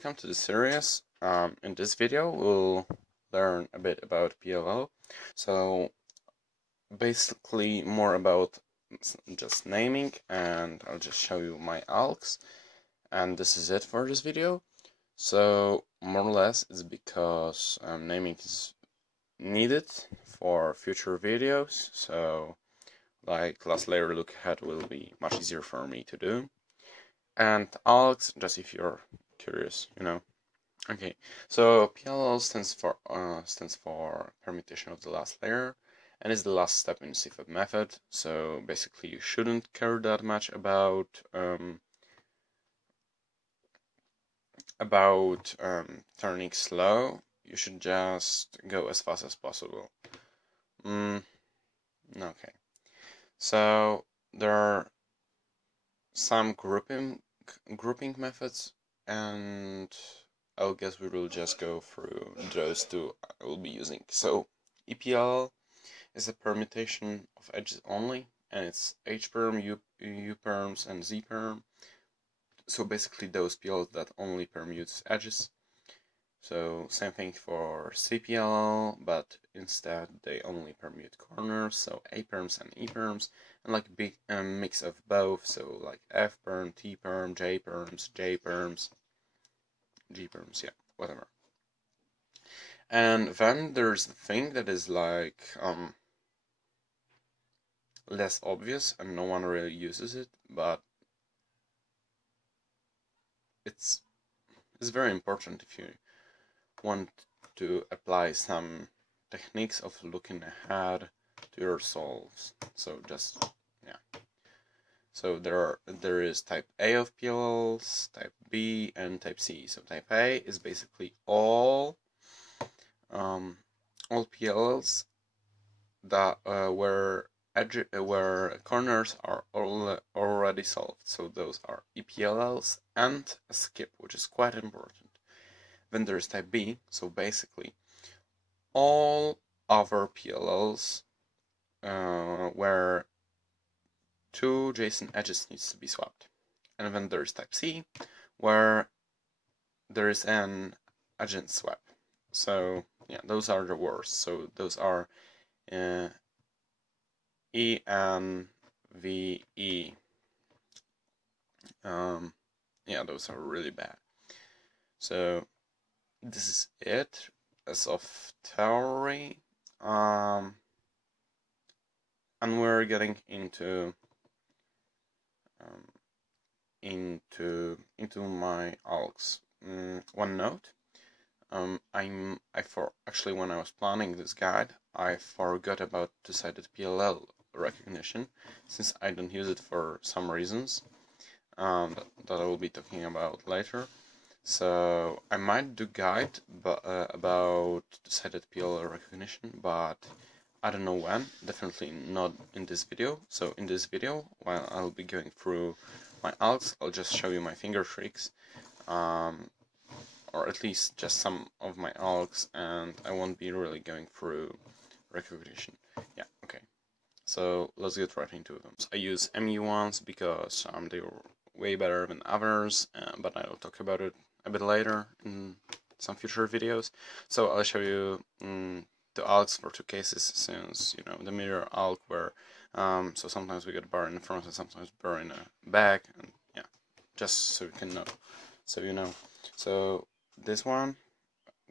Welcome to the series. In this video, we'll learn a bit about PLL. So basically more about just naming, and I'll just show you my algs. And this is it for this video. So more or less it's because naming is needed for future videos. So like last layer look ahead will be much easier for me to do. And algs, just if you're curious, Okay, so PLL stands for permutation of the last layer, and is the last step in Cfop method. So basically, you shouldn't care that much about turning slow. You should just go as fast as possible. Okay. So there are some grouping methods, and I guess we will just go through those two I will be using. So EPL is a permutation of edges only, and it's H perm, U perms, and Z perm. So basically those PLLs that only permutes edges. So same thing for CPLL, but instead they only permute corners, so A perms and E perms, and like big mix of both, so like F perm, T perm, J perms, J perms, G perms, yeah, whatever. And then there's the thing that is like less obvious and no one really uses it, but it's very important if you want to apply some techniques of looking ahead to your solves. So just so there is type A of PLLs, type B, and type C. So type A is basically all PLLs that where corners are already solved. So those are EPLLs and a skip, which is quite important. Then there's type B, so basically all other PLLs where two adjacent edges needs to be swapped. And then there's type C, where there is an adjacent swap. So yeah, those are the worst. So those are E and VE. Yeah, those are really bad. So this is it as of theory, and we're getting into my algs. One note: actually when I was planning this guide, I forgot about two-sided PLL recognition, since I don't use it for some reasons that I will be talking about later. So I might do guide about two-sided PLL recognition, but I don't know when. Definitely not in this video. So in this video, while I'll be going through my algs, I'll just show you my finger tricks, or at least just some of my algs, and I won't be really going through recognition. Yeah, okay. So let's get right into them. I use MU ones because they're way better than others, but I'll talk about it a bit later in some future videos. So I'll show you the algs for two cases, since the mirror alg where so sometimes we get bar in the front and sometimes bar in the back, and yeah, just so you can know, so you know. So this one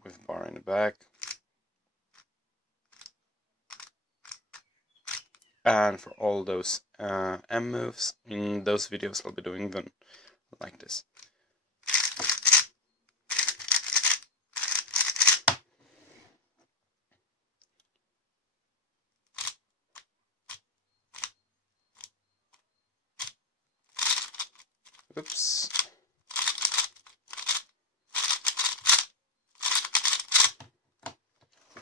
with bar in the back, and for all those M moves in those videos, I'll be doing them like this. Oops.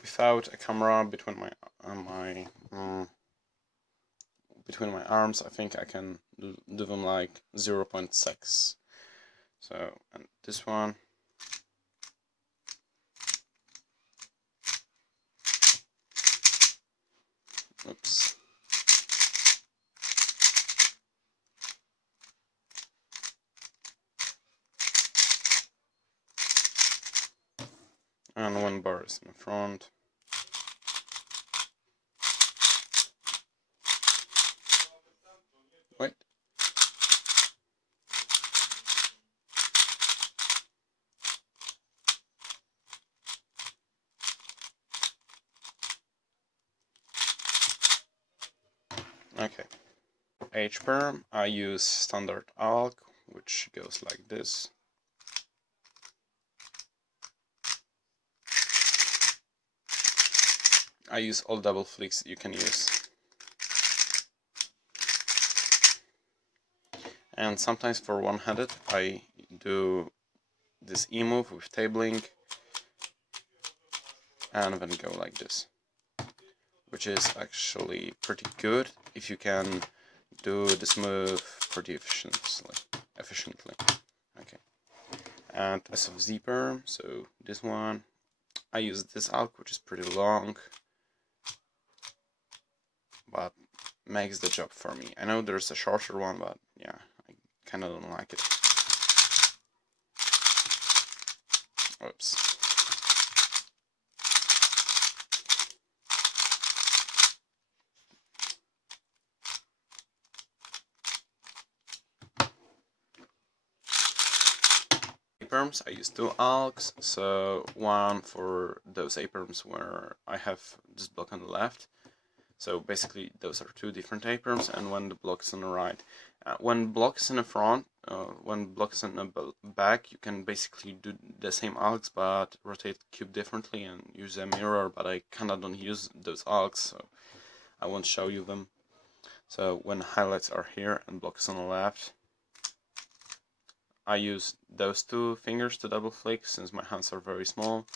Without a camera between my arms, I think I can do them like 0.6. So, and this one. Oops. and one bar is in the front. Wait. Okay. H-perm, I use standard alk, which goes like this. I use all double flicks you can use. And sometimes for one-handed I do this E move with tabling and then go like this, which is actually pretty good if you can do this move pretty efficiently. Okay. And as of Z-perm, so this one, I use this alk, which is pretty long, but makes the job for me. I know there's a shorter one, but yeah, I kinda don't like it. Oops. A-perms, I use two alks, so one for those A-perms where I have this block on the left. So basically those are two different A-perms, and when the block is on the right. When block is in the front, when block is in the back, you can basically do the same alks but rotate cube differently and use a mirror, but I kinda don't use those alks, so I won't show you them. So when highlights are here and block is on the left, I use those two fingers to double flick since my hands are very small,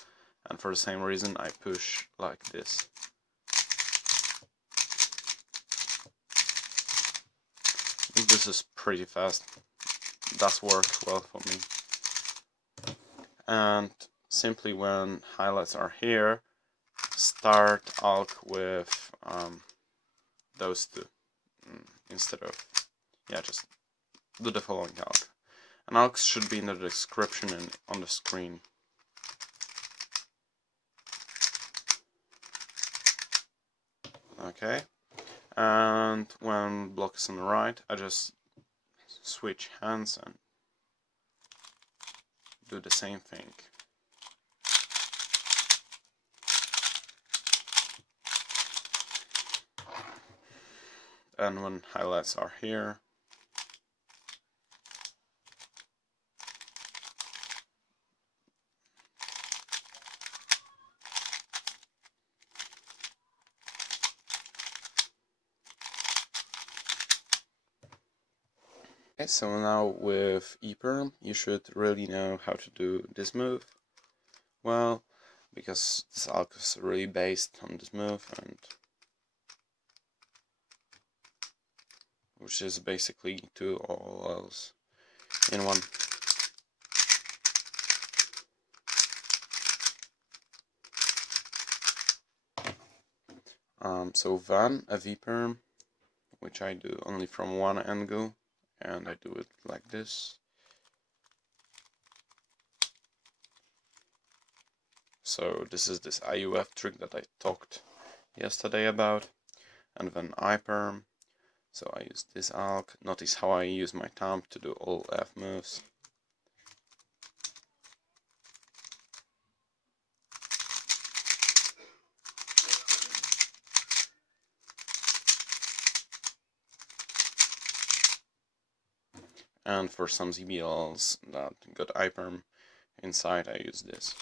and for the same reason I push like this. This is pretty fast, does work well for me. And simply when highlights are here, start alk with those two instead of, yeah, just do the following alk. And alks should be in the description and on the screen. Okay. And when block is on the right, I just switch hands and do the same thing. And when highlights are here, okay, so now with E-perm, you should really know how to do this move well, because this alk is really based on this move, and which is basically two PLLs in one. So then a V-perm, which I do only from one angle, and I do it like this. So this is this IUF trick that I talked yesterday about. And then I-perm, so I use this alk. Notice how I use my thumb to do all F moves. And for some ZBLs that got I-perm inside, I use this.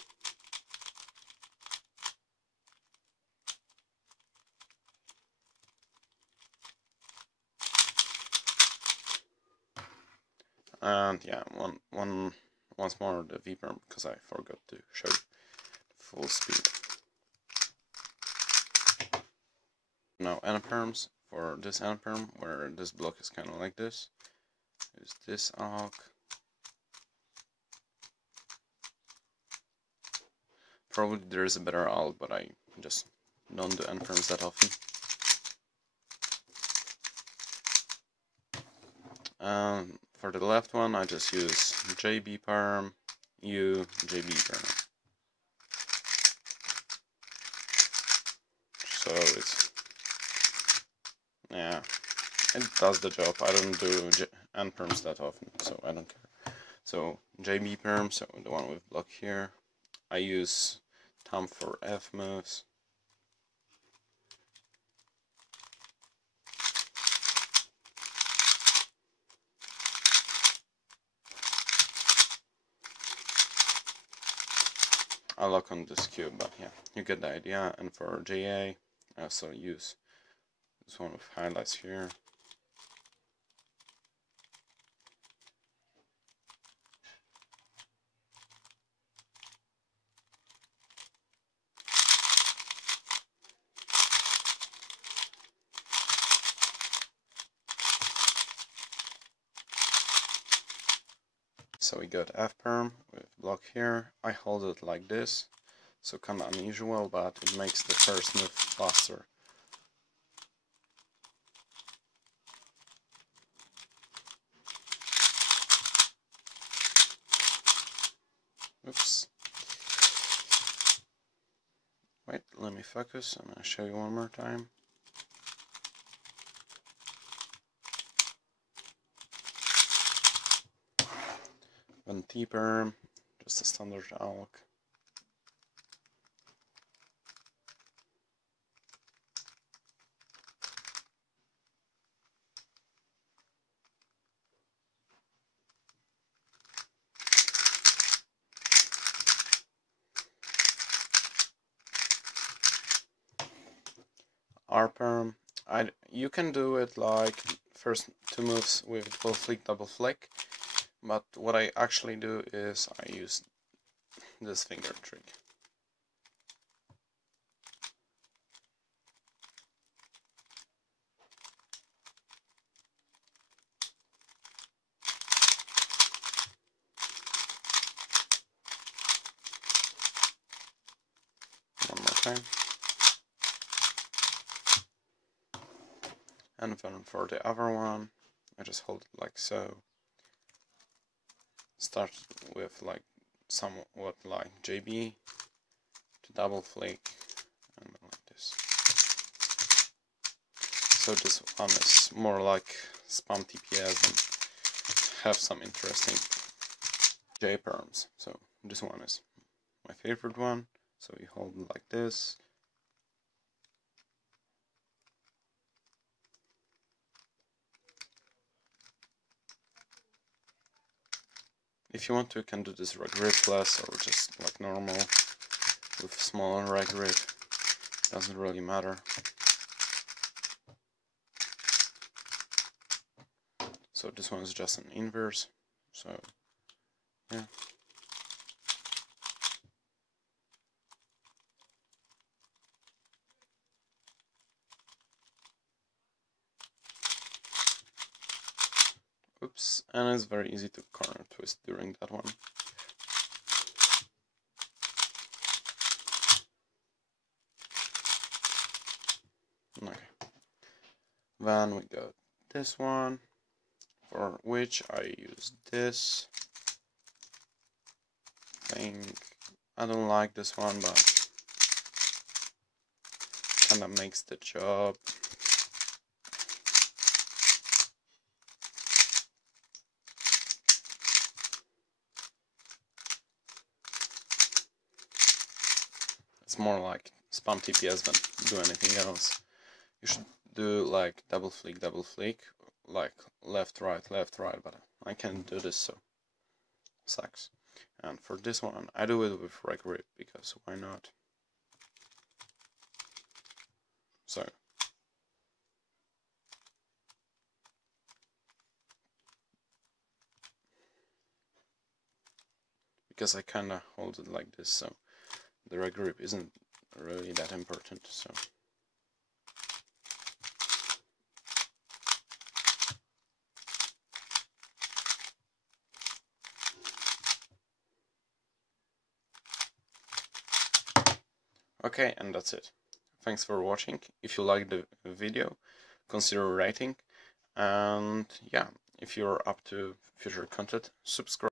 And yeah, once more the V-perm, because I forgot to show full speed. Now N-perms, for this N-perm, where this block is kind of like this, use this alk. Probably there is a better alk, but I just don't do N-perms that often. For the left one, I just use JB perm, U, JB perm. does the job. I don't do end perms that often, so I don't care. So JB perm, so the one with block here. I use thumb for F moves. I lock on this cube, but yeah, you get the idea. And for JA, I also use this one with highlights here. So we got F perm with block here. I hold it like this, so kind of unusual, but it makes the first move faster. Oops. Wait, let me focus and I'll show you one more time. Then T perm, just a standard alk. R perm, you can do it like first two moves with double flick, but what I actually do is I use this finger trick. One more time. And then for the other one, I just hold it like so. Start with like somewhat like JB to double flick and then like this. So this one is more like spam TPS and have some interesting J perms. So this one is my favorite one. So you hold it like this. If you want to, you can do this reg grip less or just like normal with smaller reg grip. Doesn't really matter. So this one is just an inverse. So yeah. Oops, and it's very easy to corner twist during that one. Okay. Then we got this one, for which I use this thing. I don't like this one, but kinda makes the job. It's more like spam TPS than do anything else. You should do like double flick, like left, right, but I can't do this, so sucks. And for this one, I do it with reg grip, because why not? So because I kinda hold it like this, so the reg grip isn't really that important, so okay, and that's it. Thanks for watching. If you liked the video, consider rating, and yeah, if you're up to future content, subscribe.